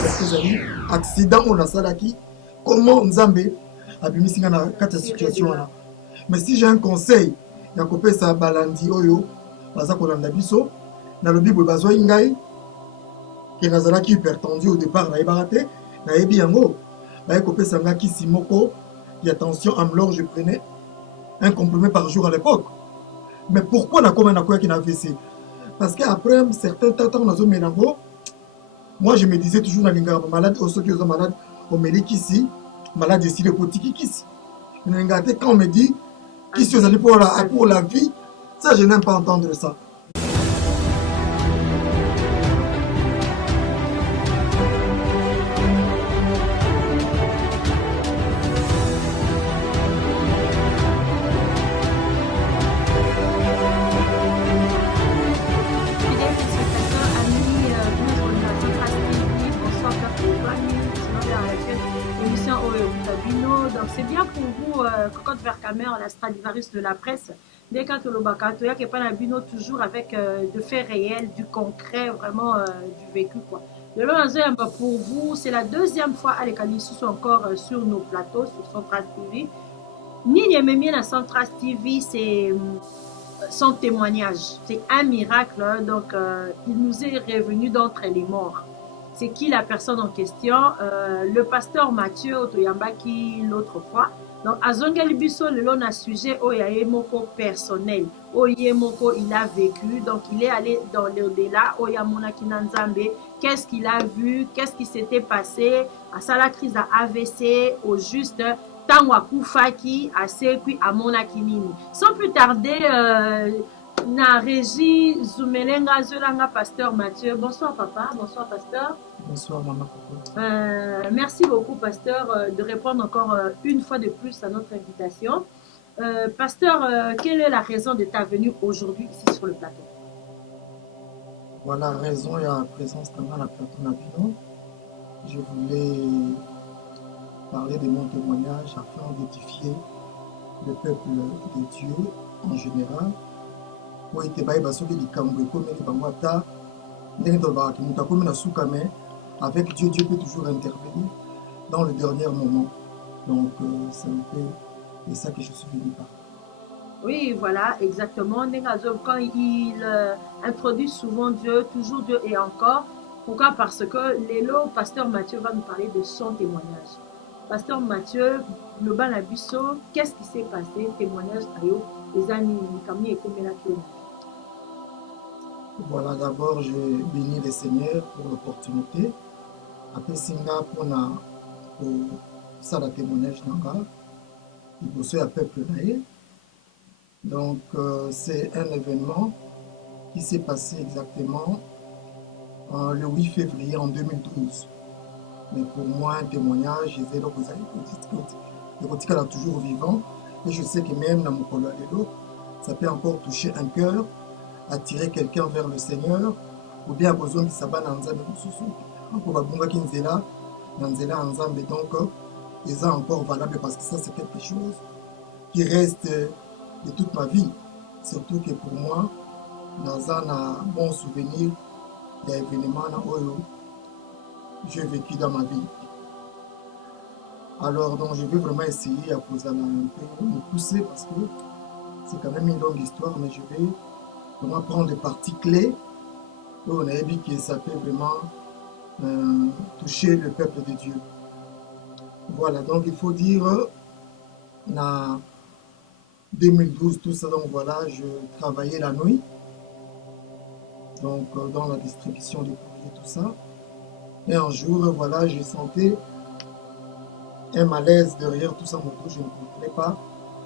parce que j'ai accident on a salaki comment Nzambe abimisika na kati ya situation wana. Mais si j'ai un conseil ya kopesa balandi oyo baza kolanda biso na lobi boye bazwai ngai ke nazalaki hypertendu au départ nayebaka te nayebi yango baye kopesa nga kisi moko ya tension Amlor, je prenais un comprimé par jour à l'époque. Mais pourquoi nakoma nakoyaki na AVC? Parce qu'après un certain temps nazo melango, moi je me disais toujours na linga malade au ceux qui sont malades au médic ici malade ici le potiki kisi. Quand on me dit kisi aux allez pour la vie, ça je n'aime pas entendre ça. Donc c'est bien pour vous, Cocotte Vercamer, la Stradivarius de la presse. Dès quand le Bakato, il y a pas bino toujours avec de faits réels, du concret, vraiment du vécu quoi. Le Lonazem pour vous, c'est la deuxième fois à l'école sont encore sur nos plateaux, sur Centras TV. Nini Memien à Centras TV, c'est son témoignage. C'est un miracle, hein, donc il nous est revenu d'entre les morts. C'est qui la personne en question? Le pasteur Mathieu Otoyambaki l'autre fois. Donc, Azongeli Bisso, le long à sujet, Oyamoko personnel. Oyemoko, il a vécu. Donc, il est allé dans l'au-delà. Oyamona Kinanzambe. Qu'est-ce qu'il a vu? Qu'est-ce qui s'était passé? À ça, la crise à AVC, au juste. Tangwa Koufaki, à Sekui, à Monakinini. Sans plus tarder, na régie Zoumelenga Zolanga, pasteur Mathieu. Bonsoir, papa. Bonsoir, pasteur. Bonsoir, maman. Merci beaucoup, pasteur, de répondre encore une fois de plus à notre invitation. Pasteur, quelle est la raison de ta venue aujourd'hui ici sur le plateau? Voilà, raison et la présence dans la plateau Nabino. Je voulais parler de mon témoignage afin d'édifier le peuple de Dieu en général. Pour être baï basoki likambo comme les bangwata, n'engendo ba ki muta comme na soukame. Avec Dieu, Dieu peut toujours intervenir dans le dernier moment. Donc, c'est un peu de ça que je suis venu parler. Oui, voilà, exactement. Quand il introduit souvent Dieu, toujours Dieu et encore. Pourquoi? Parce que l'élo, pasteur Mathieu va nous parler de son témoignage. Pasteur Mathieu, le Banabiso, qu'est-ce qui s'est passé? Témoignage à eux, les années, les Voilà, d'abord, je bénis le Seigneur pour l'opportunité. Après Singa pour ça la témoignage nanga il bosse à peuple naïe. Donc c'est un événement qui s'est passé exactement le 8 février en 2012. Mais pour moi un témoignage j'ai donc vous avez toujours vivant et je sais que même dans mon colonel ça peut encore toucher un cœur, attirer quelqu'un vers le Seigneur ou bien besoin de saban nzambe mususu. Pour babunga kinzela nanzela nzambe donc ils sont encore valables parce que ça c'est quelque chose qui reste de toute ma vie, surtout que pour moi dans un bon souvenir des événements que j'ai vécu dans ma vie. Alors donc je vais vraiment essayer à vous un peu me pousser parce que c'est quand même une longue histoire, mais je vais vraiment prendre des parties clés où on a vu que ça peut vraiment toucher le peuple de Dieu. Voilà, donc il faut dire, en 2012, tout ça, donc voilà, je travaillais la nuit, donc dans la distribution des courriers, tout ça. Et un jour, voilà, j'ai senti un malaise derrière tout ça, mon dos, je ne comprenais pas.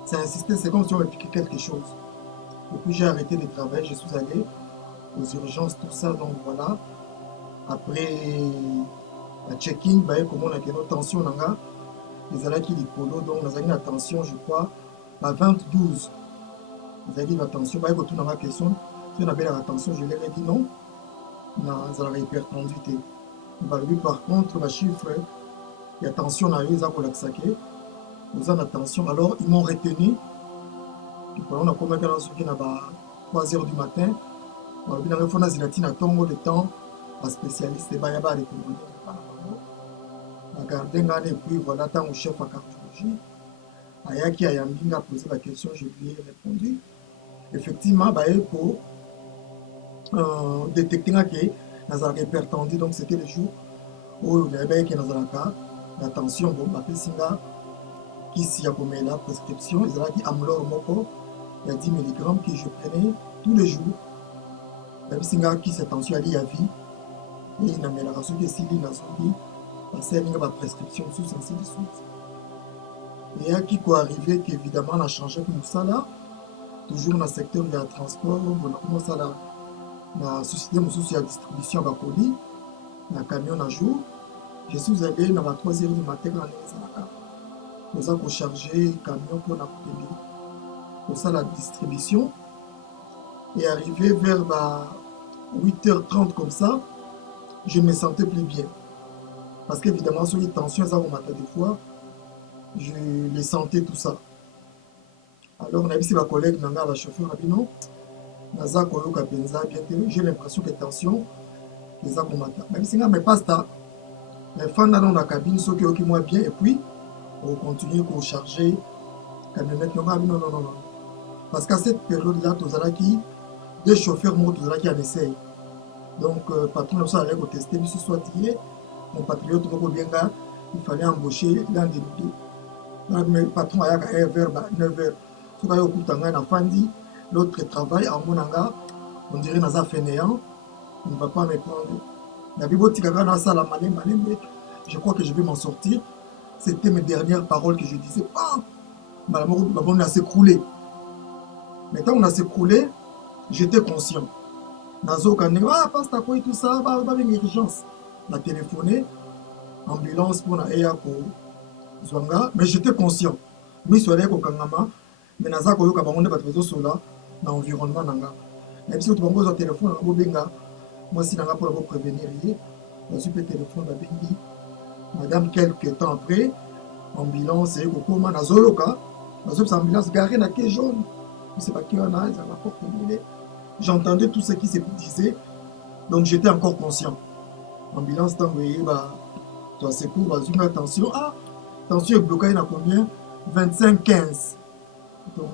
Ça insistait, c'est comme si on me piquait quelque chose. Et puis j'ai arrêté de travailler, je suis allé aux urgences, tout ça, donc voilà. Après la check-in, comme on a une tension, les alaki qui polo, donc on a une tension, je crois, à 22. Vous avez dit l'attention, quand on a une question, si on avait l'attention, je leur ai dit non, on a hypertendue. Par contre, le chiffre, il y a tension, on a eu ça pour l'axaquer, nous avons attention, alors ils m'ont retenu. On a commencé à 3 heures du matin, on a vu dans le fond, on a le temps, un spécialiste, et il y a des regardé et puis voilà, tant au chef à cardiologie, Ayaki Ayambinga a posé la question, je lui ai répondu. Effectivement, pour détecter que dans un hypertendu, donc c'était le jour où il y avait dans la tension, bon, Singa, qui s'y a commis la prescription, ils ont dit Amlor Moko, il y a 10 mg que je prenais tous les jours. Singa qui s'est tension à vie, et il n'a pas la raison que s'il n'a pas la prescription sous ainsi de suite. Et à qui quoi arrivé qu'évidemment on a changé comme ça là, toujours dans le secteur de la transport, on a commencé à la société de la distribution à Bakoli, dans le camion à jour. Je suis allé dans la 3h du matin dans les nous avons chargé le camion pour la pour ça la distribution. Et arrivé vers 8h30 comme ça, je me sentais plus bien. Parce qu'évidemment, sur les tensions, ça remontait des fois, je les sentais tout ça. Alors, on a vu si ma collègue Nanga, la chauffeur, a dit non, j'ai l'impression que tension, les a remonté. Mais pas ça. Les fans dans la cabine, ceux qui vont bien, et puis, on continue à charger la camionnette. Non. Parce qu'à cette période-là, des chauffeurs montent qui en essayent. Donc, patron, nous allons aller tester, mais ce soit tiré. Mon patriote, il fallait embaucher l'un des deux. Le patron a vers 9h. Ce qu'il y a au Fandi, l'autre travaille en Monanga, on dirait dans un fainéant, il ne va pas me prendre. Je crois que je vais m'en sortir. C'était mes dernières paroles que je disais. On a s'écroulé. Mais quand on a s'écroulé, j'étais conscient. Nazo quand passe ta quoi et tout ça, une urgence. On a téléphoné, ambulance pour la Zwanga, mais j'étais conscient. Mais je suis allé au Kangama, mais Naza Koyo Kabamone Batrezo Sola, dans l'environnement Nanga. Même si tu as un téléphone, moi si Nanga pour prévenir, je suis le téléphone de Bengi. Madame, quelques temps après, ambulance, et Kokoma, Nazoloka, ambulance garée dans quai jaune. Je ne sais pas qui en a, ils ont pas terminé. J'entendais tout ce qui se disait, donc j'étais encore conscient. Ambulance, t'as envoyé, tu as secours, une attention. Ah, attention est bloquée, il y a combien 25-15. Donc,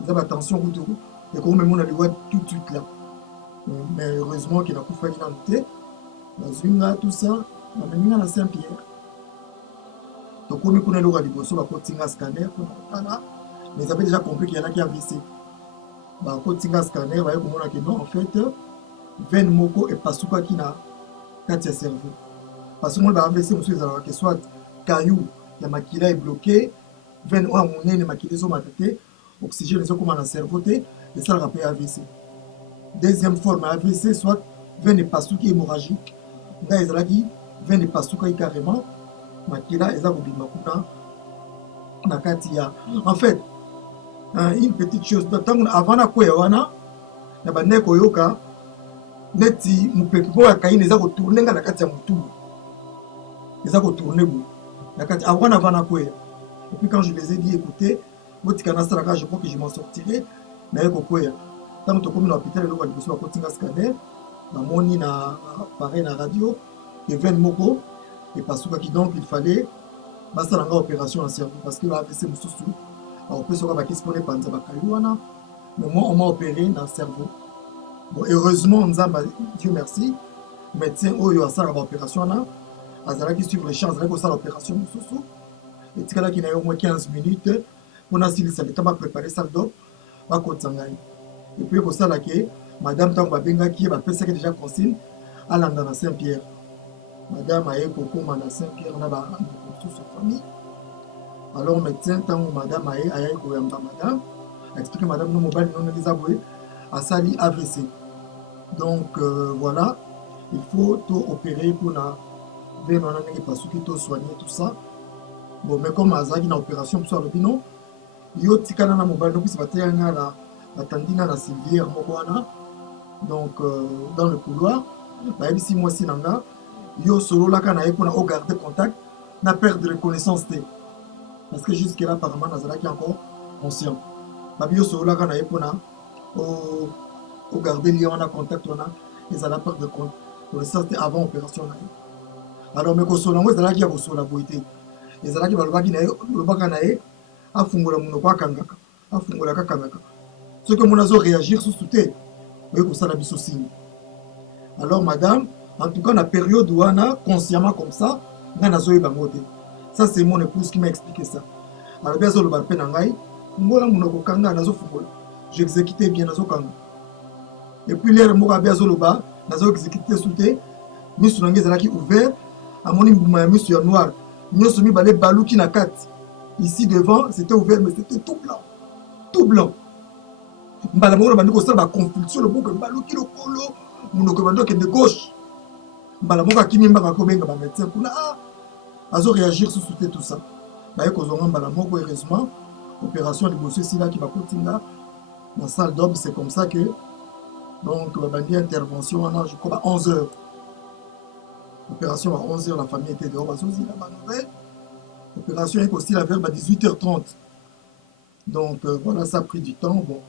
ils ont attention, et comme même on a le voix tout de suite là. Mais heureusement qu'il n'a pas fallu noter. Dans une là, tout ça, on a mis à Saint-Pierre. Donc, comme on a le radiboso, on a un scanner, mais ils avaient déjà compris qu'il y en a qui avaient AVC. Quand scanner, vous voyez comment on a non, en fait, veine moko et pasuka qui n'a qu'à tes cerveau. Parce que moi, AVC, monsieur, que soit caillou, la maquilla est bloquée, veine ou amoné, les maquillés sont matés, oxygène, les comme dans le cerveau, et ça le rappelle AVC. Deuxième forme, AVC, soit veine et pasuka hémorragique, là, ils ont dit, veine et pasuka carrément, maquilla, ils ont dit, en fait, une petite chose, avant la koyawana, na bande koyoka, neti mupepo ya kaini za retourner na kati ya mutu. Ils ont retourné avant la koya. Et puis quand je les ai dit, écoutez, je crois que je m'en sortirai, mais koya. Tant que comme l'hôpital, il y a un scanner, il y a un appareil na radio, et 20 moko, et parce que donc il fallait faire une opération en cerveau, parce que l'AVC me sous. On peut se faire des panza bakayuana, mais moi on m'a opéré dans le cerveau. Bon, heureusement, Dieu merci, médecin oyo a fait l'opération là, azala qui suivre les chances, azala qui fait l'opération sous. Et tu là qui n'a eu au moins 15 minutes, on a si ça le temps à préparer ça d'op, va kotsangay. Et puis pour ça là que madame Tango Benga qui va faire déjà consigne à l'andana Saint-Pierre. Madame a eu beaucoup à Saint-Pierre, on a ba sous sa famille. Alors, médecin, tant que madame a expliqué madame, nous, mobile, nous, les avoués, à Sali AVC. Donc, voilà, il faut tout opérer pour la venir parce que tout soigner, tout ça. Bon, mais comme Azaki dans l'opération, pour le bino, il y a un na mobile, donc c'est pas la tendina la civière, donc, dans le couloir, si moi, si nanga, il y a solo là, quand on a garder contact, on a perdu de reconnaissance. Parce que jusque-là, apparemment, Nazara qui est encore conscient. Babio Sola, quand on a au garder lié, on a contact, on a, ils allaient perdre de compte. Donc ça, c'était avant l'opération. Alors mais kosola ngo ezalaki ya kosola boye te, ezalaki balobaki na ye, lobaka na ye afungola monoko akangaka, afungola kakangaka, soki omona azoréagir susu te oye kosala biso signe. Alors madame, en tout cas na période wana consciemment comme ça nga nazoyeba ngo te. Ça c'est mon épouse qui m'a expliqué ça. alobi azoloba mpe na ngai fungola monoko kanga nazofungola j'exécutais bien nazokanga. Et puis lere moko abi azoloba nazo exécuter su te misu na ngai ezalaki ouvert amoni mbuma ya misu ya noir nyonso mibale baluki na kati. Ici devant c'était ouvert mais c'était tout blanc, tout blanc. Mbala moko bandi kosala baconfulsion loboko baluki lokolo monoko bandi okende gauche. Mbala moko akimi mbaka kobenga bamédecin kuna azo réagir susu te tout ça. Baye kozonga mbala moko heureusement opération liboso esilaki bakotinga na salle d'homme. C'est comme ça que donc babandi intervention wana je crois à 11h. Opération à 11h, la famille était dehors bazozila ba nouvelle. Opération est aussi vers 18h30. Donc voilà, ça a pris du temps. Bon,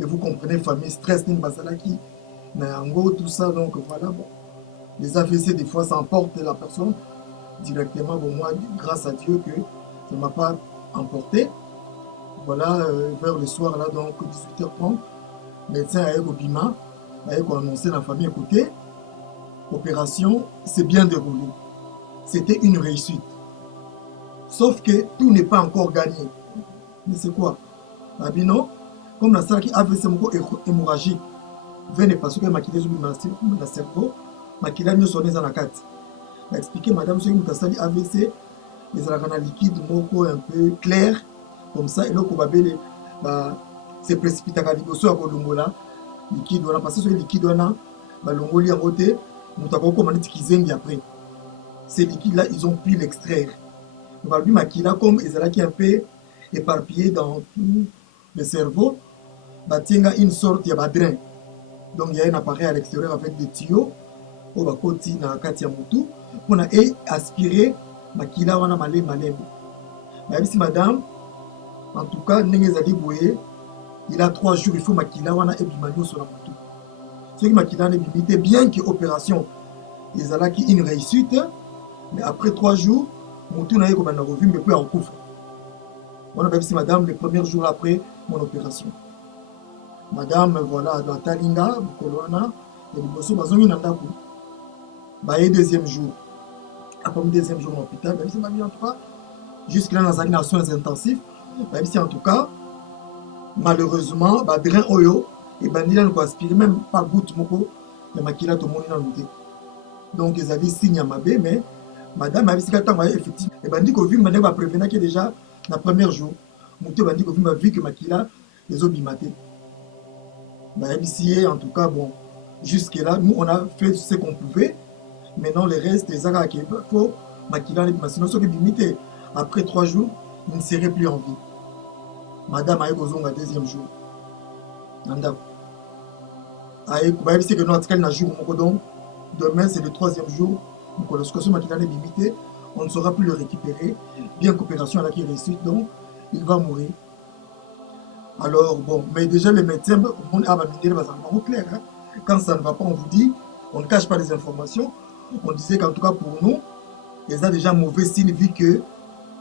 et vous comprenez, famille, stress, Bazalaki, Nayango, tout ça. Donc voilà, bon. Les AVC, des fois, ça emporte la personne directement. Bon, moi, grâce à Dieu, que ça ne m'a pas emporté. Voilà, vers le soir, là, donc 18h30, médecin a Bima, a annoncé la famille, écoutez, opération s'est bien déroulée. C'était une réussite. Sauf que tout n'est pas encore gagné. Mais c'est quoi? Abino, comme la salle qui avait ce mot hémorragique, venez parce que ma kile sur le cerveau, ma kile mieux sonné dans la carte. Il a expliqué madame ce que salle AVC, les arcanes liquides moko un peu clair, comme ça, et là qu'on va belle, c'est précipité à liboso à Kolongola, liquide on a passé sur le liquide on a, l'ongoli en côté, nous avons commandé kizengi après. Ces liquides là, ils ont pu l'extraire. Le makila comme ils qui un peu éparpillé dans tout le cerveau, batinga une sorte de drain. Donc il y a un appareil à l'extérieur avec des tuyaux au bakoti na kati ya mutu pour aspirer makila wana malé. Si madame, en tout cas n'engezali boye, il a 3 jours il faut makila wana ebimano sur la mutu. Ce qui makila ne bimité bien que opération ils qui une réussite, mais après 3 jours Moutou n'a eu comme un revue, mais puis en couvre. On a vu madame les premiers jours après mon opération. Madame, voilà, dans Talinga, Kolona, et le bosso, bazongi nandaku. Baye deuxième jour. Après le deuxième jour en hôpital, même si ma vie en tout cas, jusque-là dans les soins intensifs, même si en tout cas, malheureusement, drain oyo, et bandila ne peut aspirer même pas goutte moko, mais makila tout le monde dans. Donc ils avaient signé à ma bé, mais madame a vu effectivement et bandi ko vu madame va prévenir que déjà la première jour monté bandi ko vu que makila les obimaté en tout cas bon jusque là nous on a fait ce qu'on pouvait. Maintenant les restes des arts qui faut makila les sinon ce qui limité après 3 jours il ne serait plus en vie. Madame a eu besoin du deuxième jour nanda a eu que nous attaquer na jour donc demain c'est le 3e jour. Donc, on ne saura plus le récupérer, bien qu'opération à la qui est réussie, donc il va mourir. Alors, bon, mais déjà les médecins, clair, hein? Quand ça ne va pas, on vous dit, on ne cache pas les informations. On disait qu'en tout cas pour nous, ils ont déjà mauvais signe vu que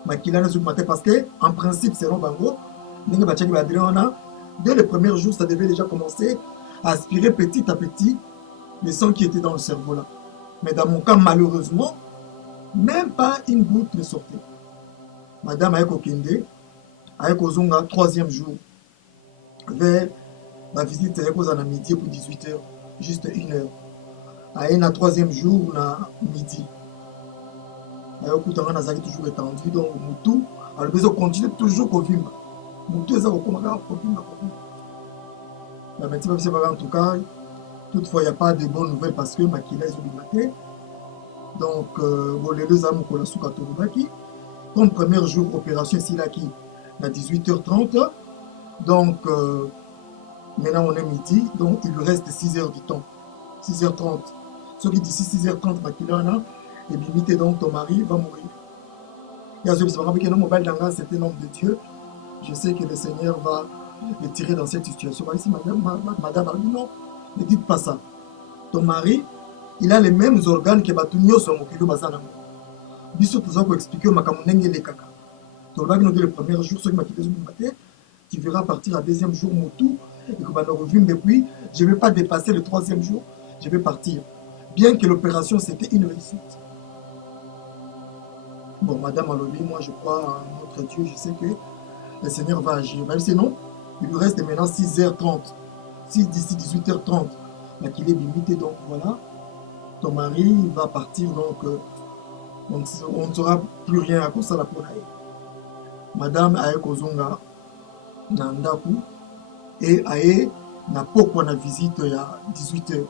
Makila n'a pas parce qu'en principe, selon Bango, dès le premier jour, ça devait déjà commencer à aspirer petit à petit le sang qui était dans le cerveau là. Mais dans mon cas, malheureusement, même pas une goutte ne sortait. Madame Aeko Kende, Aeko Zonga, 3e jour, vers ma visite à midi pour 18h, juste 1h. Aena 3e jour, na midi. Aeko Tanga Nazaki toujours étendu, donc Moutou, alors besoin continue toujours Kovimba. Moutou est à Kovimba. La médecine, en tout cas, toutefois, il n'y a pas de bonnes nouvelles parce que Makila est obligaté. Donc, les 2 âmes qu'on a sous Katolubaki. Comme premier jour, opération ici là qui à 18h30. Donc, maintenant on est midi. Donc, il lui reste 6 heures du temps. 6h30. Ce qui d'ici 6h30, Makila est limité, donc ton mari va mourir. Il y a ceux qui se rappellent que non, c'est un homme de Dieu. Je sais que le Seigneur va le tirer dans cette situation. Ici, madame a dit non. Ne dites pas ça. Ton mari, il a les mêmes organes que Batunio Somokilo Bazana. biso toza koexplike makambo ndenge elekaka tolobaki noki le premier jour soki makili ezobimba te tu verras à partir du deuxième jour motu ekobanda kovimba puis je ne vais pas dépasser le troisième jour je vais partir bien que l'opération c'était une réussite. Bon, madame Alobi, moi je crois en notre Dieu, je sais que le Seigneur va agir. Ben, sinon, il lui reste maintenant 6h30. D'ici 18h30, là qu'il est limité, donc voilà. Ton mari va partir, donc on ne saura plus rien à cause de la ponaille. Madame Aye Kozonga, Nandaku, et Aye n'a pas quoi na visite il y a 18h.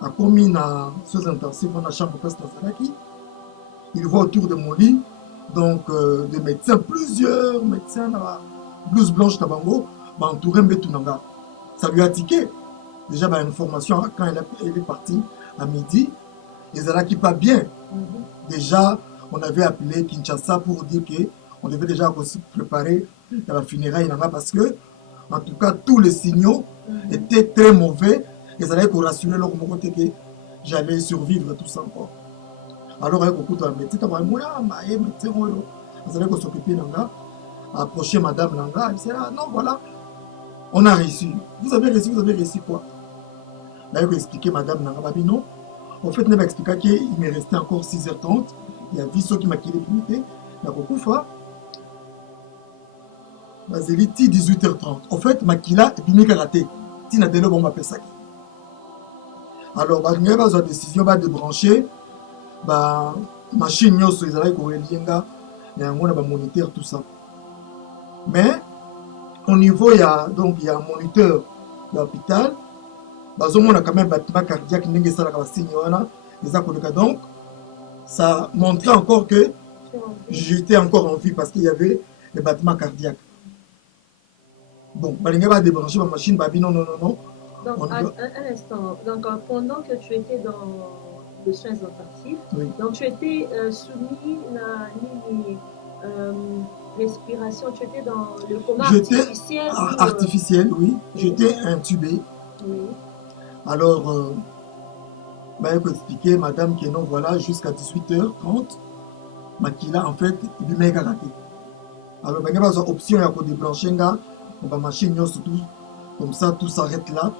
A commis na soins intensifs, on a chambre place Nazaraki. Il voit autour de mon lit, donc des médecins, plusieurs médecins, blouse blanche Tabango, entouré Mbetunanga. Ça lui a tiqué. Déjà, une formation, quand elle est partie à midi, ils allaient pas bien. Déjà, on avait appelé Kinshasa pour dire qu'on devait déjà se préparer à la funéraille parce que, en tout cas, tous les signaux étaient très mauvais. Ils allaient rassurer leur côté que j'allais survivre tout ça encore. Alors, il y a beaucoup de médecins, ils allaient s'occuper d'Anga, approcher Madame Langa, elle disait, ah non, voilà, on a réussi. Vous avez réussi quoi? Là, il faut expliquer Madame Langa, non. En fait, il m'a expliqué qu'il m'est resté encore 6h30, il y a Visso qui m'a quitté limité, il y a beaucoup de fois. Bazéliti 18h30. En fait, Makila et puis raté. Si n'a pas bon m'appelle ça. Alors, il y a une décision de débrancher. Bah, machine nyonso ezalaki korelinga na yango na moniteur tout ça. Mais au niveau il y a un moniteur de l'hôpital, on a quand même battement cardiaque ndenge ça la signe wana eza koleka, donc ça montrait encore que j'étais encore en vie parce qu'il y avait le battement cardiaque. Bon, balinga va débrancher ma machine, babi non. Donc un instant, donc pendant que tu étais dans les soins intensifs. Oui. Donc tu étais soumis à une respiration, tu étais dans le coma artificiel. Artificiel, oui. J'étais intubé. Oui. Alors, il faut expliquer, madame, que non, voilà, jusqu'à 18h30, Makila, en fait, il m'a raté. Alors, il y a une option à débrancher, la machine, surtout, comme ça, tout s'arrête là,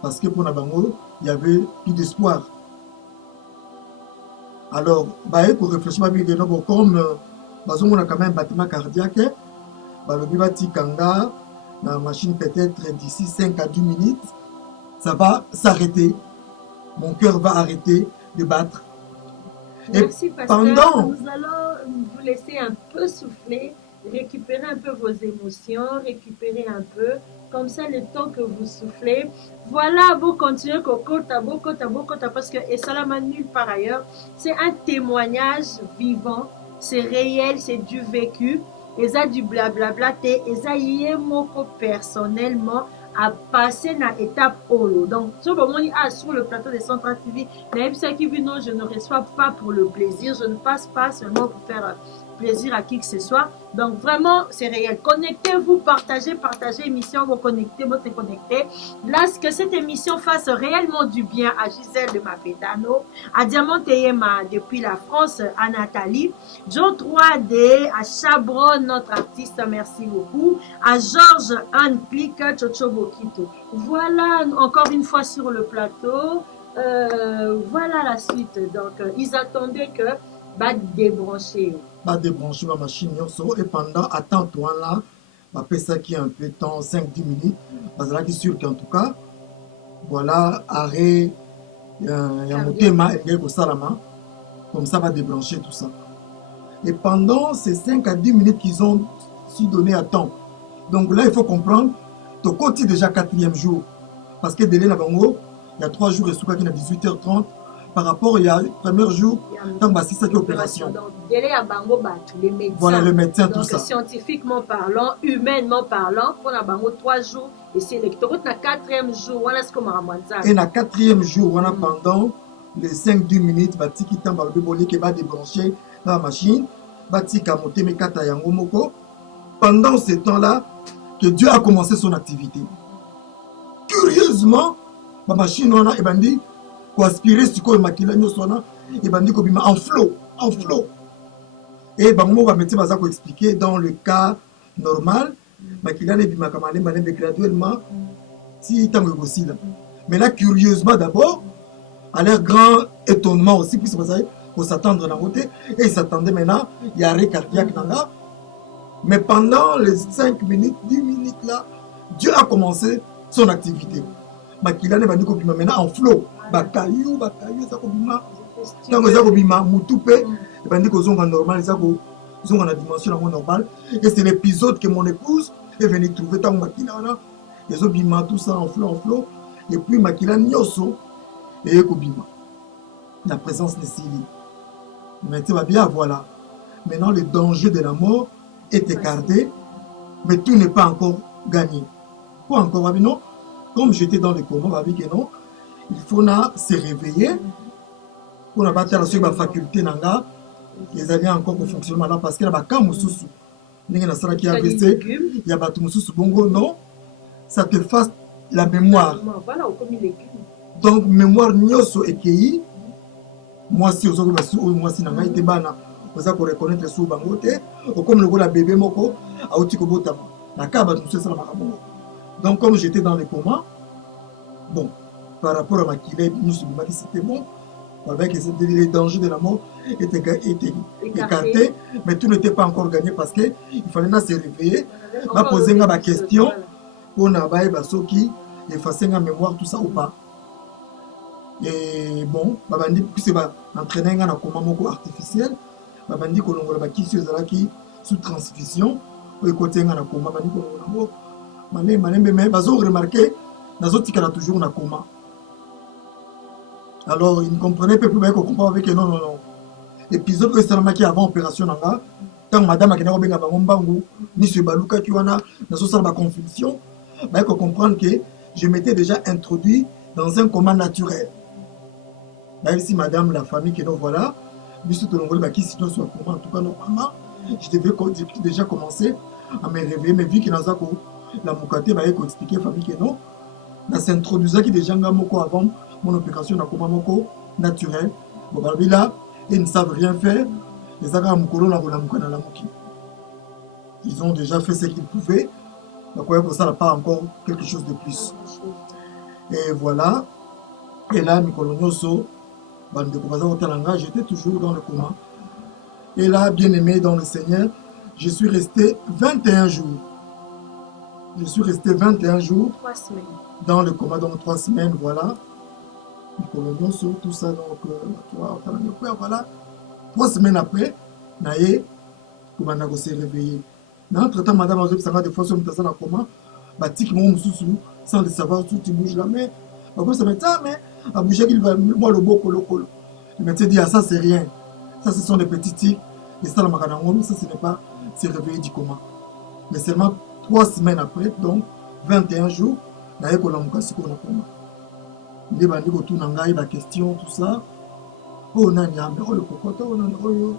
parce que pour Nabango, il y avait plus d'espoir. Alors, pour réfléchir, comme on a quand même un battement cardiaque, le bibati kanga, la machine peut-être d'ici 5 à 10 minutes, ça va s'arrêter. Mon cœur va arrêter de battre. Merci, et pasteur. Pendant... Nous allons vous laisser un peu souffler, récupérer un peu vos émotions, récupérer un peu. Comme ça, le temps que vous soufflez, voilà, vous continuez kokota, parce que et Salama nulle par ailleurs, c'est un témoignage vivant, c'est réel, c'est du vécu, et ça du blablabla, et ça y est moko personnellement à passer dans l'étape Olo. Donc, sur le plateau des Centrales TV, je ne reçois pas pour le plaisir, je ne passe pas seulement pour faire plaisir à qui que ce soit. Donc vraiment, c'est réel. Connectez-vous, partagez émission, vous connectez, vous se connectez. Là, que cette émission fasse réellement du bien à Gisèle de Mapedano, à Diamant Teyema depuis la France, à Nathalie, John 3D, à Chabron, notre artiste, merci beaucoup, à Georges Anne Click, Chocho Bokito. Voilà, encore une fois sur le plateau. Voilà la suite. Donc, ils attendaient que va débrancher ma machine et pendant attends-toi là ça qui est un peu temps 5-10 minutes parce que sûr qu'en tout cas voilà arrêt il y a motema et salama comme ça va débrancher tout ça et pendant ces 5 à 10 minutes qu'ils ont su donner à temps, donc là il faut comprendre ton côté déjà 4e jour parce que délai la bango il y a 3 jours et souvent qui est à 18h30 par rapport il y a le premier jour tant que c'est opération. Donc délai à bango les médecins. Voilà le médecin donc, tout ça. Scientifiquement parlant, humainement parlant, pour la bango 3 jours et c'est l'électorat na 4e jour voilà ce que maramanza. Et na 4e jour on a pendant les 5-10 minutes batiki tamba le bébé qui va débrancher la machine batika moteme kata yango moko. Pendant ce temps-là que Dieu a commencé son activité. Curieusement, la machine on a ebandi pour aspirer ce qu'on makila nyosona et bandi ko bima en flot en flot. Et bango va mettre ça pour expliquer dans le cas normal, makila ebimaka malemba lembe graduellement si tango aussi là. Mais là curieusement d'abord, à leur grand étonnement aussi puisque vous savez faut s'attendre dans côté et ils s'attendaient maintenant, il y a arrêt cardiaque là. Mais pendant les 5 minutes, 10 minutes là, Dieu a commencé son activité. Makila ne bandi ko bima maintenant en flow. Bakayu ça ko bima. Tango ça ko bima mutupe bandi ko zonga normal ça ko zonga na dimension normale et c'est l'épisode que mon épouse est venue trouver tango makila là. Les autres bima tout ça en flow et puis makila nyoso et ko bima. La présence de Sili. Mais tu vas bien voilà. Maintenant le danger de la mort est écarté, mais tout n'est pas encore gagné. Quoi encore, non? Comme j'étais dans le coma, non, il faut se réveiller pour ne pas faire la faculté, les alliés encore au fonctionnement là, parce qu'il y a des sous il y a des sous bongo, non, ça te fasse la mémoire. Donc, mémoire nyoso ekei, moi si moi si nanga ite bana, vous avez reconnaître sous bangote, comme le la bébé moko, a outi kobota, na kaba tout ça la makabongo. Donc comme j'étais dans le coma, bon, par rapport à ma kilé, nous sommes dit c'était bon, avec les dangers de la mort étaient écartés, mais tout n'était pas encore gagné parce qu'il fallait se réveiller, va poser une question pour n'abaye basoki, effacer la mémoire, tout ça ou pas. Et bon, babandi puisque ba entraîner un coma moko artificiel, babandi ko longola ba kisi ezalaki sous transfusion, au côté un coma babandi ko longola malembe mais bazo remarquer nazo tikala toujours na coma. Alors il ne comprenait pas plus bien qu'on comprend avec non. Épisode que c'est qui avant opération nanga, quand madame a kena ko benga bango mbangu, ni se baluka ki wana nazo sala ba confusion, ba ko comprendre que je m'étais déjà introduit dans un coma naturel. Même si madame, la famille qui nous voilà, en tout cas normalement, je devais déjà commencer à me réveiller, mais vu que la moukate va expliquer la famille que non, on s'introduisait qui déjà avant mon opération na coma moko naturel. Bon là, ils ne savent rien faire. Les aga mukolo na la muki. Ils ont déjà fait ce qu'ils pouvaient. Donc pour ça, n'a pas encore quelque chose de plus. Et voilà. Et là, Mikolonyoso. J'étais toujours dans le coma. Et là, bien aimé dans le Seigneur, je suis resté 21 jours. Je suis resté 21 jours 3 semaines. Dans le coma, donc 3 semaines, voilà. Tout ça, donc, voilà. 3 semaines après, Naye, Koumana s'est réveillé. Mais entre-temps, madame Azeb Sanga, des fois, sur le coma, batik mon sous sans le savoir, tout tu bouges la main. Après, ça met ça, mais à bouger qu'il va, moi, le beau colo. Le médecin dit, ah, ça, c'est rien. Ça, ce sont des petits tics. Et ça, la macanangom, ça, ce n'est pas se réveiller du coma. Mais seulement 3 semaines après, donc 21 jours, naye kolamuka siko na coma. Il est bandi ko tunanga la question, tout ça. Oh, nanya, mais oh, le cocotte, oh, nanya, oh,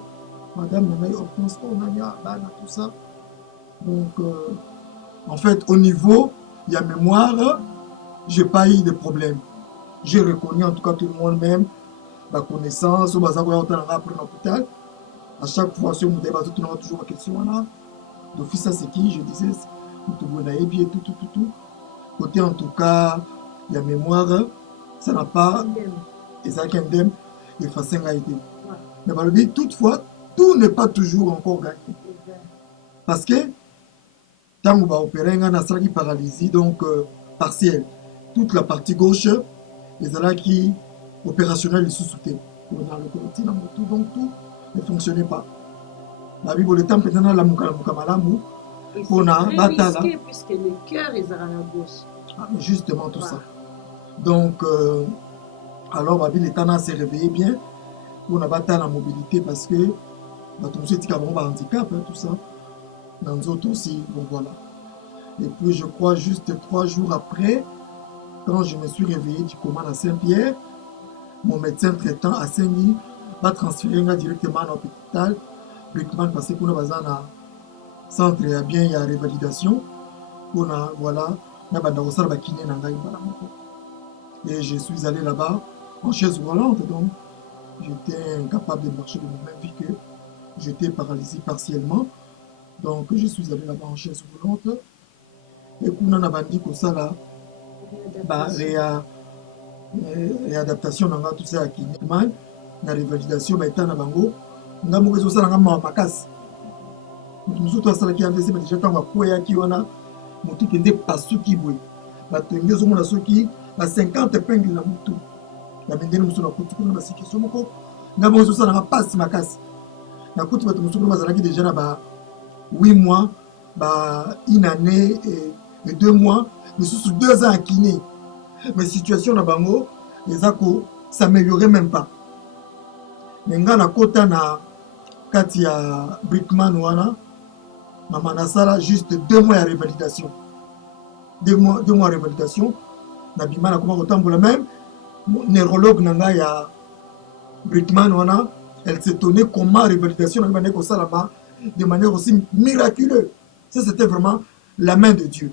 madame, nanya, oh, nanya, bana, tout ça. Donc, en fait, au niveau, il y a mémoire, j'ai pas eu de problème. J'ai reconnu en tout cas tout le monde même, la connaissance, au bazar, après l'hôpital. À chaque fois, sur mon débat, on a toujours la question. D'office, c'est qui? Je disais, tout. Côté en tout cas, il y a mémoire, ça n'a pas, et ça n'a pas effacé la idée. Mais toutefois, tout n'est pas toujours encore gagné. Parce que, tant qu'on va opérer, on a une paralysie, donc partielle. Toute la partie gauche, les alliés qui opérationnels les sous-soutés. Dans le collectif, donc tout ne fonctionnait pas. La Bible, le temps maintenant, la Mukamalamu, on a batala. Puisque le cœur est à la gauche. Justement, tout ça. Donc, alors, la Bible, l'État s'est réveillé bien. On a battu la mobilité parce que, tout ce qui a un handicap, tout ça. Dans les autres aussi, donc voilà. Et puis, je crois, juste 3 jours après, quand je me suis réveillé du coma à Saint-Pierre, mon médecin traitant à Saint-Denis va transférer directement à l'hôpital, Brickman, parce qu'on a besoin d'un centre, il y a bien, il y a révalidation. On a, voilà, et je suis allé là-bas en chaise roulante, donc j'étais incapable de marcher de moi-même vu que j'étais paralysé partiellement. Donc je suis allé là-bas en chaise roulante. Et qu'on a bandi comme ça là, bah, réadaptation nanga tout ça qui mal, la révalidation bah étant na bango, nga moko zo sala nga ma makasi. Mutu to sala ki AVC ba déjà tanga koya ki wana, mutu kende pasuki boy. Ba tenge zo mona soki ba 50 épingles na mutu. Ba mendele musu na kutu kuna ba sikisio moko, nga moko zo sala nga pasi makasi. Na kutu ba musu kuna bazala ki déjà na ba 8 mois, bah, une année et 2 mois, mais sous 2 ans à kiné. Mais situation na bango, les ako s'améliorait même pas. Mais na kota na kati ya Brickman wana, maman nasala juste 2 mois à révalidation. 2 mois à révalidation. Na bima na koma kotambola même neurologue nanga ya Brickman wana, elle s'étonnait comment révalidation na bana ko salama de manière aussi miraculeuse. Ça, c'était vraiment la main de Dieu.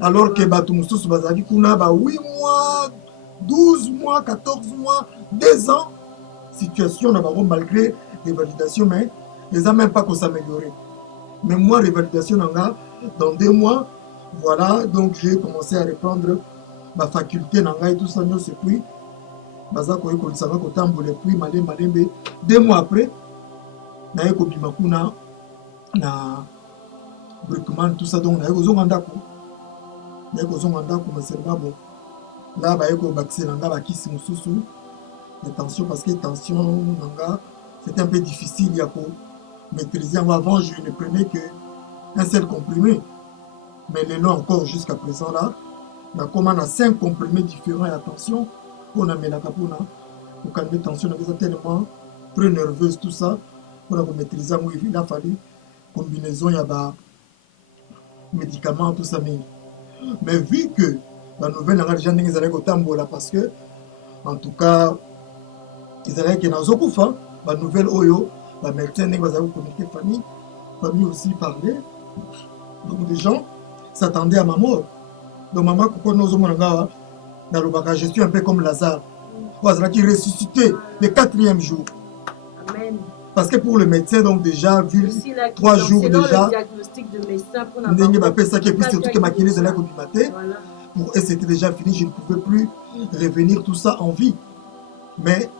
Alors que Batumoussous Bazaki Kuna, 8 mois, 12 mois, 14 mois, 2 ans, situation malgré les validations, mais les a même pas qu'on s'améliorer. Mais moi, les validations, dans 2 mois, voilà, donc j'ai commencé à reprendre ma faculté et tout ça, et puis, Bazako et Kolisanga Kotamboule, puis Malembe, 2 mois après, naye kobima kuna na Brickman tout ça donc naye kozonga ndako mais seulement bon là baye ko bakise nanga bakisi mususu la tension parce que tension nanga c'était un peu difficile ya ko maîtriser. Avant je ne prenais que un seul comprimé, mais les noms encore jusqu'à présent là na comment on a 5 comprimés différents et attention on a mis la capona pour calmer tension na tellement très nerveuse tout ça. Pour maîtriser, il a fallu combinaison, il y a des médicaments, tout ça. Mais vu que la nouvelle, les gens ils allaient au tambour parce que, en tout cas, ils allaient que dans Zokoufa, la nouvelle Oyo, la médecin, ils allaient communiquer famille aussi parler. Donc, des gens s'attendaient à ma mort. Donc, maman, pourquoi nous sommes dans le bagage, je suis un peu comme Lazare. Qui ressuscité le 4e jour. Amen. Parce que pour le médecin, donc déjà, vu 3 jours déjà, le diagnostic de médecin pour et c'était déjà fini, je ne pouvais plus revenir tout ça en vie. Mais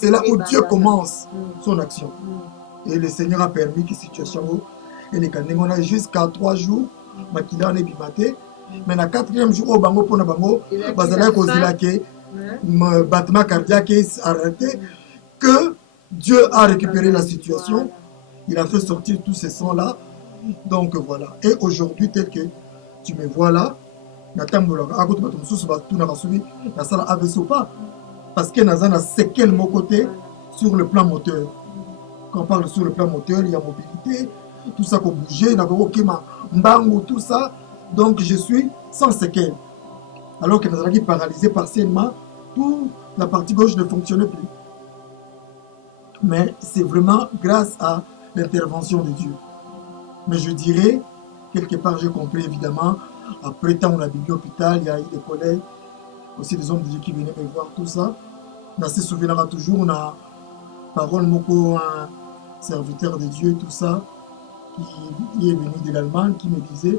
c'est là où Dieu commence son action. Et le Seigneur a permis que situation et les on a jusqu'à 3 jours, mais na 4e jour, au bango pour bango, battement cardiaque est arrêté, que Dieu a récupéré la situation, il a fait sortir tous ces sons-là. Donc voilà. Et aujourd'hui, tel que tu me vois là, parce que Nazan a séquelles mon côté sur le plan moteur. Quand on parle sur le plan moteur, il y a mobilité, tout ça qu'on bougeait, tout ça. Donc je suis sans séquelles. Alors que Nazan est paralysé partiellement, toute la partie gauche ne fonctionnait plus. Mais c'est vraiment grâce à l'intervention de Dieu. Mais je dirais, quelque part j'ai compris évidemment, après tant on a vécu à l'hôpital, il y a eu des collègues, aussi des hommes de Dieu qui venaient me voir, tout ça. On se souviendra toujours, on a Parole Moko, un serviteur de Dieu, tout ça, qui est venu de l'Allemagne, qui me disait,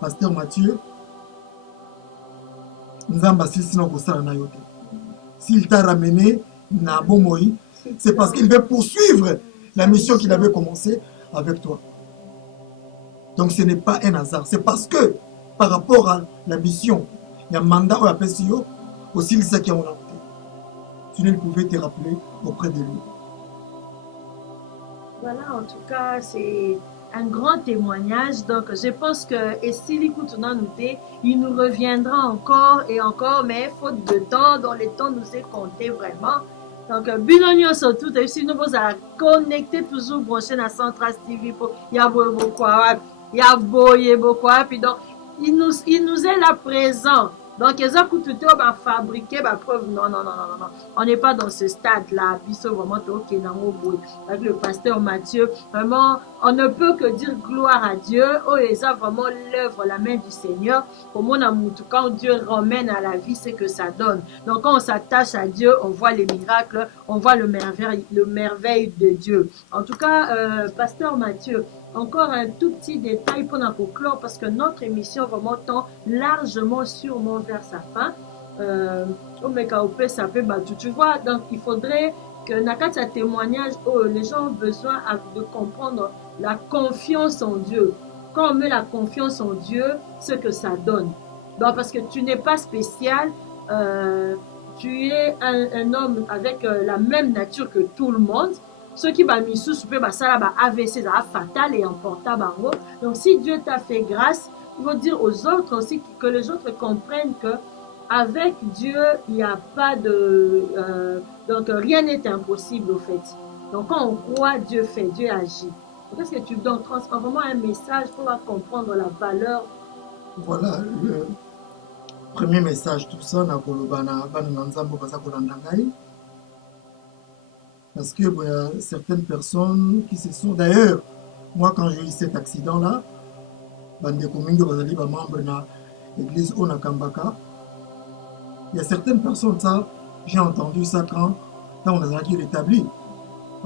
Pasteur Mathieu, s'il t'a ramené, c'est parce qu'il veut poursuivre la mission qu'il avait commencée avec toi. Donc ce n'est pas un hasard, c'est parce que par rapport à la mission, il y a un mandat ou la PCO, aussi il sait qu'il y a un tu ne pouvais te rappeler auprès de lui. Voilà, en tout cas, c'est un grand témoignage. Donc, je pense que Essili Koutounanouté, il nous reviendra encore et encore, mais faute de temps, dont le temps nous est compté vraiment. Donc, Binonio surtout, et si nous vous a connecté toujours branché à Centras TV pour Yaboye Bokwa, puis donc, il nous est là présent. Donc, ils ont tout fabriqué ma preuve. Non, non, non, non, non, non. On n'est pas dans ce stade-là. Bisso, vraiment, ok, avec le pasteur Mathieu. Vraiment, on ne peut que dire gloire à Dieu. Oh, ils ont vraiment l'œuvre, la main du Seigneur. Au monde quand Dieu ramène à la vie, c'est que ça donne. Donc, quand on s'attache à Dieu, on voit les miracles, on voit le merveille de Dieu. En tout cas, pasteur Mathieu, encore un tout petit détail pour nous conclure parce que notre émission vraiment tend largement sûrement vers sa fin. Tu vois, donc il faudrait que Nakata témoignage, les gens ont besoin de comprendre la confiance en Dieu. Quand on met la confiance en Dieu, ce que ça donne. Donc, parce que tu n'es pas spécial, tu es un homme avec la même nature que tout le monde. Ceux qui va mis sous ça AVC ça fatal et emporta bango. Donc si Dieu t'a fait grâce, il faut dire aux autres aussi que les autres comprennent que avec Dieu il n'y a pas de donc rien n'est impossible au fait. Donc quand on croit, Dieu fait, Dieu agit. Qu'est-ce que tu donnes transforme vraiment un message pour comprendre la valeur. Voilà le premier message, tout ça na kolobana bana nzambo baza kolanda ngai. Parce que il y a certaines personnes qui se sont... D'ailleurs, moi, quand j'ai eu cet accident-là, Bandeko Mingo Bazali, membre de l'église Onakambaka, il y a certaines personnes, ça, j'ai entendu ça quand on a été rétabli.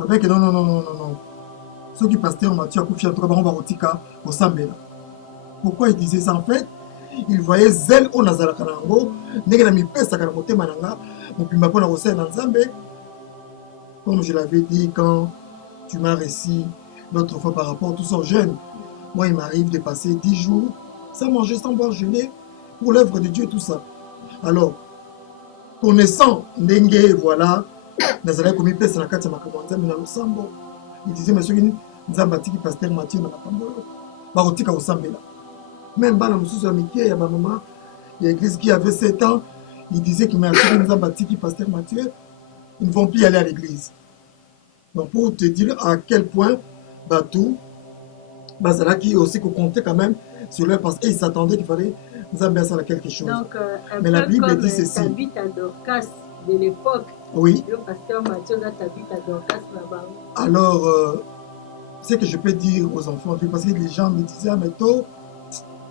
Avec non, non, non, non, non, non. Ceux qui pasteur Mathieu a confié en toi, on va au Sambela. Pourquoi il disait ça en fait? Il voyait zèle au Nazara Kanango, n'est-ce pas mis peste à Kanamote Mananga, mon pimbapo na Rosé Nanzambe. Comme je l'avais dit quand tu m'as réussi l'autre fois par rapport à tous ces jeunes, moi il m'arrive de passer 10 jours sans manger, sans boire, jeûner pour l'œuvre de Dieu, tout ça. Alors, connaissant Ndengue, voilà, Nazala Komi Pes na Kati Makamanza, mais dans Sambo, il disait, monsieur Nzambatiki, pasteur Mathieu, na Kambolo, Barotika au Sambela. Même dans le sous amitié, il y a ma maman, il y a l'église qui avait 7 ans, il disait qu'il m'a acheté Nzambatiki, pasteur Mathieu. Ils ne vont plus aller à l'église. Donc pour te dire à quel point Batou, Bazala qui aussi comptait quand même sur leur parce qu'ils s'attendaient qu'il fallait nous amener à quelque chose. Donc, mais la Bible dit ceci. Tabit à Dorcas de l'époque. Oui. Le pasteur Mathieu a Tabit à Dorcas là-bas. Alors, ce que je peux dire aux enfants, parce que les gens me disaient, ah mais toi,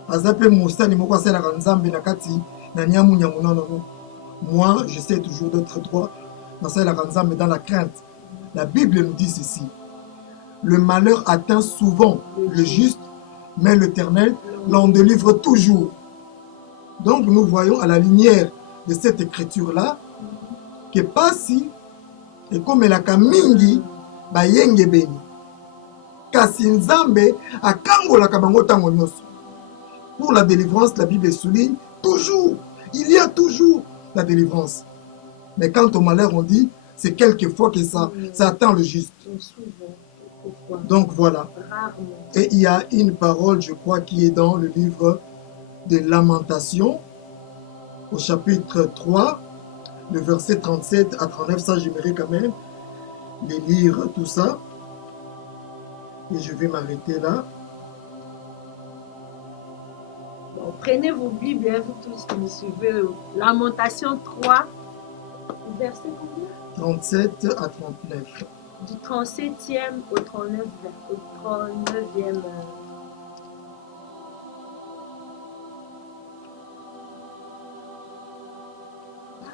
Azape Moussa, ni moko asala Ranzambe nakati, na nyamu nyamu, non, non, non. Moi, j'essaie toujours d'être droit. Mais dans la crainte. La Bible nous dit ceci. Le malheur atteint souvent le juste, mais l'Éternel l'en délivre toujours. Donc nous voyons à la lumière de cette écriture-là que Pasi et comme la Kamingi bayenge beni. Kasi Nzambe akangola kabango tango nyoso. Pour la délivrance, la Bible souligne toujours, il y a toujours la délivrance. Mais quand au malheur, on dit, c'est quelquefois que ça atteint le juste. Donc voilà. Et il y a une parole, je crois, qui est dans le livre des Lamentations, au chapitre 3, le verset 37 à 39. Ça, j'aimerais quand même les lire tout ça. Et je vais m'arrêter là. Bon, prenez vos Bibles, hein, vous tous qui me suivez. Lamentation 3. Verset combien? 37 à 39. Du 37e au 39e.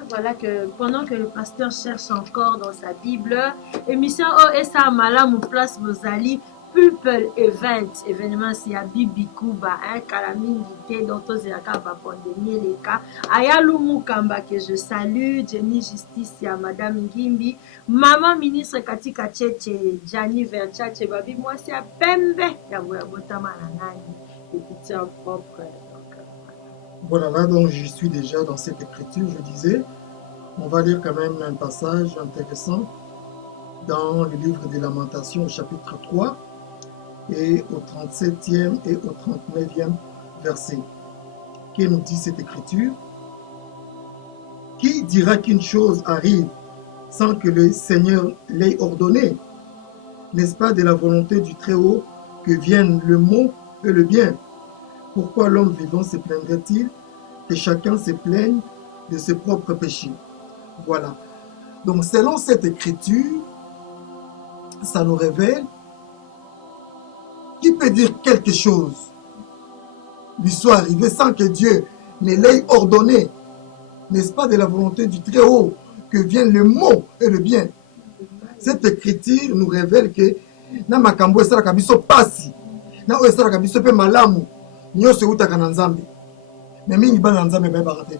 Voilà que pendant que le pasteur cherche encore dans sa Bible, émission OSA Malam place Mozali, People Event, événement si ya Bibikuba, Kalamingité, dont on a pandémie les cas. Ayalou Mukamba que je salue, Jenny Justice, ya Madame Ngimbi, Maman ministre Katika Tchétché, Gianni Verchache, Babi, moi c'est à Pembe, ya Botama Nanani, éditeur propre. Voilà, là donc je suis déjà dans cette écriture, je disais, on va lire quand même un passage intéressant dans le livre des Lamentations au chapitre 3 et au 37e et au 39e verset. Qui nous dit cette écriture? Qui dira qu'une chose arrive sans que le Seigneur l'ait ordonné? N'est-ce pas de la volonté du Très-Haut que viennent le mot et le bien? Pourquoi l'homme vivant se plaindrait-il que chacun se plaigne de ses propres péchés. Voilà. Donc selon cette écriture, ça nous révèle qui peut dire quelque chose lui soit arrivé sans que Dieu ne l'ait ordonné. N'est-ce pas de la volonté du Très-Haut que viennent le mot et le bien? Cette écriture nous révèle que na makambo esalaka biso pasi na oyo esalaka biso mpe malamu nyonso eutaka na Nzambe. Mais mingi bana na Nzambe bayebaka te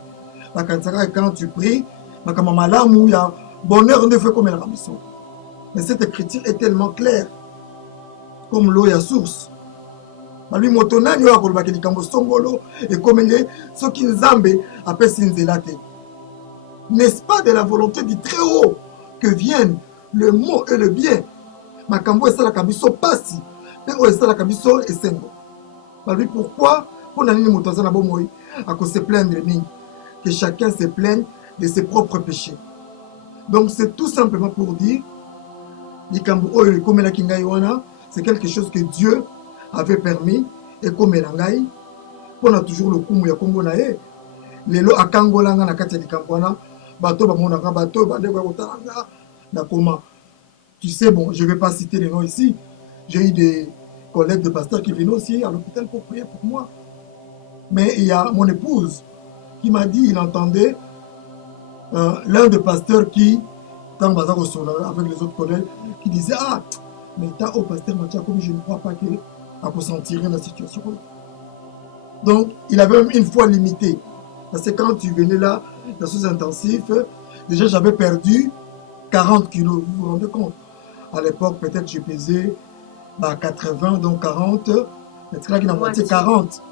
bakanisaka quand tu pries makambo malamu ya bonheur nde fo ekomelaka biso. Mais cette écriture est tellement claire comme l'eau ya source. Balui moto nani oyo akolobaka likambo songolo ekomeli soki Nzambe apesi nzela te. N'est-ce pas de la volonté du Très-Haut que viennent le mot et le bien? Makambo esalaka biso pasi mpe oyo esalaka biso esengo. Balui pourquoi mpona nini moto aza na bomoi akose plaindre mingi? Que chacun se plaigne de ses propres péchés. Donc c'est tout simplement pour dire likambo oyo ekomelaki ngai wana, c'est quelque chose que Dieu avait permis ekomela ngai mpona toujours lokumu ya kombo na ye. Lelo akangolanga na kati ya likambo wana bato bamonaka bato bandeko ya kotalanga na koma. Tu sais, bon, je ne vais pas citer les noms ici. J'ai eu des collègues de pasteurs qui venaient aussi à l'hôpital pour prier pour moi. Mais il y a mon épouse qui m'a dit, il entendait l'un des pasteurs qui, dans Bazar avec les autres collègues, qui disait, ah, mais t'as au pasteur Mathieu, comme je ne crois pas qu'il sentirait la situation. Donc, il avait même une fois limité. Parce que quand tu venais là, dans sous-intensif, déjà j'avais perdu 40 kilos, vous vous rendez compte? À l'époque, peut-être je pesais 80, donc 40. Mais c'est là qu'il a moitié 40.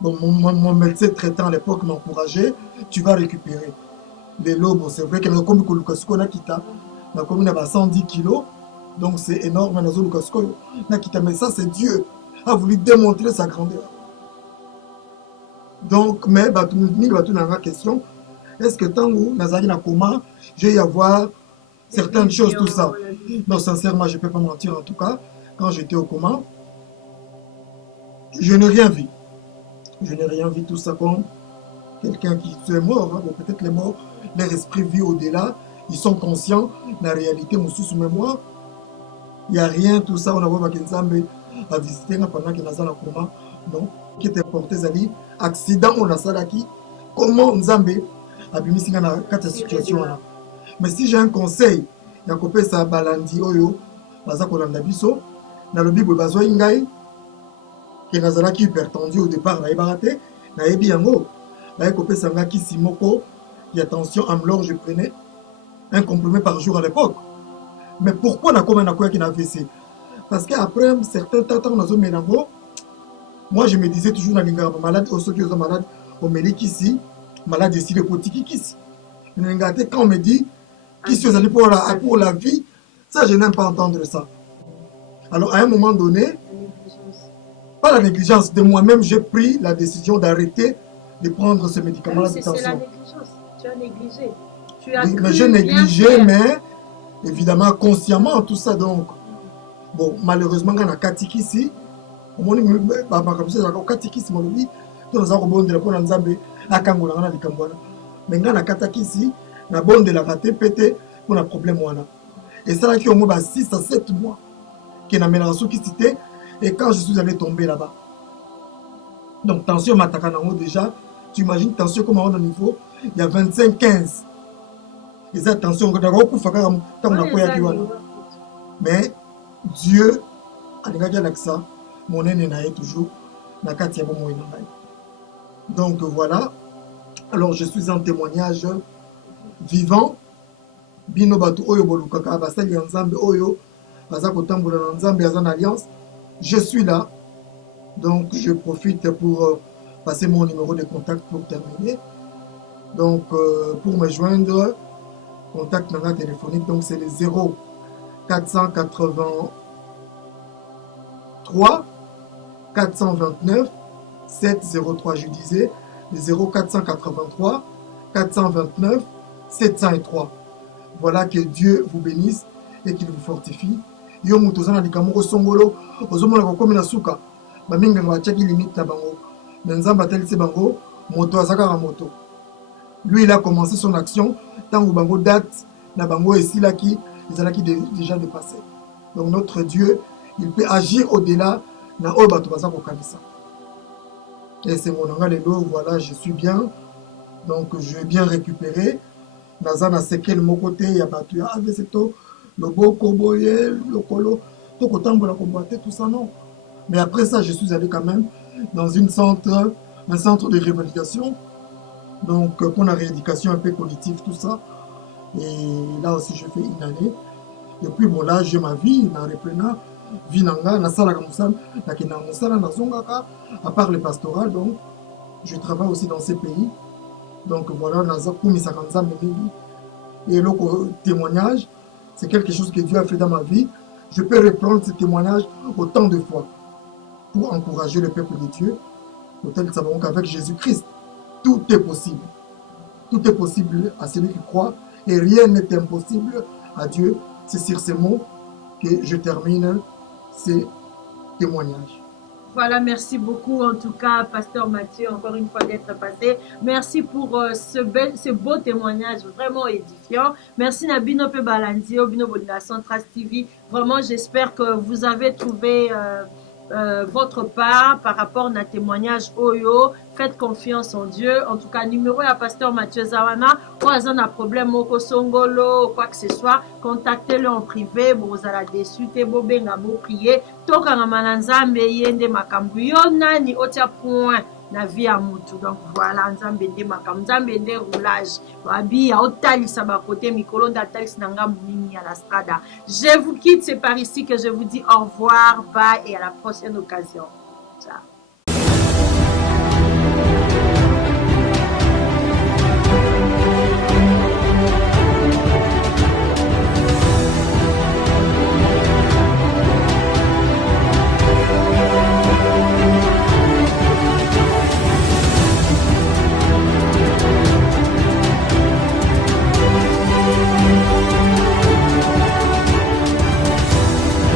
Donc mon médecin traitant à l'époque m'encourageait, tu vas récupérer. Les lobes, c'est vrai qu'il y a comme Lukasko Nakita, il y a 110 kilos, donc c'est énorme, mais ça c'est Dieu a voulu démontrer sa grandeur. Donc, mais il va la question, est-ce que tant que Nazari n'a comment, je vais y avoir certaines choses, tout ça. Non, sincèrement, je ne peux pas mentir en tout cas. Quand j'étais au coma, je n'ai rien vu. Je n'ai rien vu tout ça comme quelqu'un qui est mort. Hein. Bon, peut-être les morts, leur esprit vit au-delà. Ils sont conscients de la réalité, mon sous-mémoire. Il n'y a rien, tout ça. On a vu Nzambe à visiter pendant qu'il est dans le coma. Non. Qui était porté, Zali. Accident, on a ça là qui. Comment Nzambe a mis dans cette situation là. Mais si j'ai un conseil, il y a un copain ça balandi oyo, baza kolanda biso, na lobi bo bazo ingai, qui nazala qui hypertendu au départ na ebaraté, na ebi yango, na copain ça nga ki simoko, il y a tension amlor je prenais un comprimé par jour à l'époque. Mais pourquoi na comme na quoi qui na AVC? Parce qu'après un certain temps na zo melango, moi je me disais toujours na linga malade au soki aux malades au mélique ici, malade ici le potiki ici. Quand on me dit qui sont allés pour la vie, ça je n'aime pas entendre ça. Alors à un moment donné, pas la négligence de moi-même, j'ai pris la décision d'arrêter de prendre ce médicament-là de tension. C'est la négligence, tu as négligé. Tu as mais j'ai négligé, mais évidemment consciemment tout ça donc. Bon, malheureusement, quand on a Katikisi, on a Katikisi, on a rebondir pour Nzambe, à Kangola, à Likambola. Mais quand on a Katakisi, on a bon de la rater, pété, pour un problème. Et ça, là, qui au moins 6 à 7 mois, qui est dans qui cité, et quand je suis allé tomber là-bas. Donc, tension, Matakanango déjà, tu imagines, tension, comment on a au niveau, il y a 25-15. Et ça, tension, mais Dieu, mon aîné n'a toujours, donc voilà. Alors, je suis un témoignage vivant. Bino batu oyo bolukaka basali ya Nzambe oyo baza kotambola na Nzambe azan alliance. Je suis là. Donc, je profite pour passer mon numéro de contact pour terminer. Donc, pour me joindre, contact number téléphonique, donc c'est le 0 483 429 703. Je disais le 0 483 429 703. Voilà, que Dieu vous bénisse et qu'il vous fortifie. Yo mutozana likamoko songolo ozomona ko komina suka baminga ngwa chaki limite na bango. Nzamba telise bango moto azaka moto. Lui il a commencé son action tant que bango date na bango esilaki ezalaki déjà dépassé. Donc notre Dieu, il peut agir au-delà na oyo bato baza kokanisa. Et c'est mon lelo, voilà, je suis bien. Donc je vais bien récupérer. Naza na sekel mon côté ya bato ya aveseto loboko boye lokolo to kotambola combattre tout ça non. Mais après ça, je suis allé quand même dans un centre de révalidation. Donc pour la rééducation un peu cognitive tout ça. Et là aussi je fais une année. Et puis bon là j'ai ma vie na reprenant vie nanga na sala kamusala na kina musala na zongaka à part le pastoral. Donc je travaille aussi dans ces pays. Donc voilà, et le témoignage, c'est quelque chose que Dieu a fait dans ma vie. Je peux reprendre ce témoignage autant de fois pour encourager le peuple de Dieu. Autant savons qu'avec Jésus-Christ, tout est possible. Tout est possible à celui qui croit et rien n'est impossible à Dieu. C'est sur ces mots que je termine ces témoignages. Voilà, merci beaucoup en tout cas, Pasteur Mathieu, encore une fois d'être passé. Merci pour ce beau témoignage vraiment édifiant. Merci Nabino Pebalandi, Obino Bolina Centras TV. Vraiment, j'espère que vous avez trouvé votre part par rapport à témoignage Oyo. Faites confiance en Dieu. En tout cas, numéro à Pasteur Mathieu Zawana. Quand vous avez un problème au Songolo, quoi que ce soit, contactez-le en privé. Vous allez dessus, vous allez prier. Toka na mananzambe yende makambu yo nani otia point na vie ya mutu. Donc voilà, nzambe nde makambu, nzambe nde roulage. Wabi ya otalisa ba côté mikolo nda talisa nanga munini à la strada. Je vous quitte, c'est par ici que je vous dis au revoir, bye et à la prochaine occasion.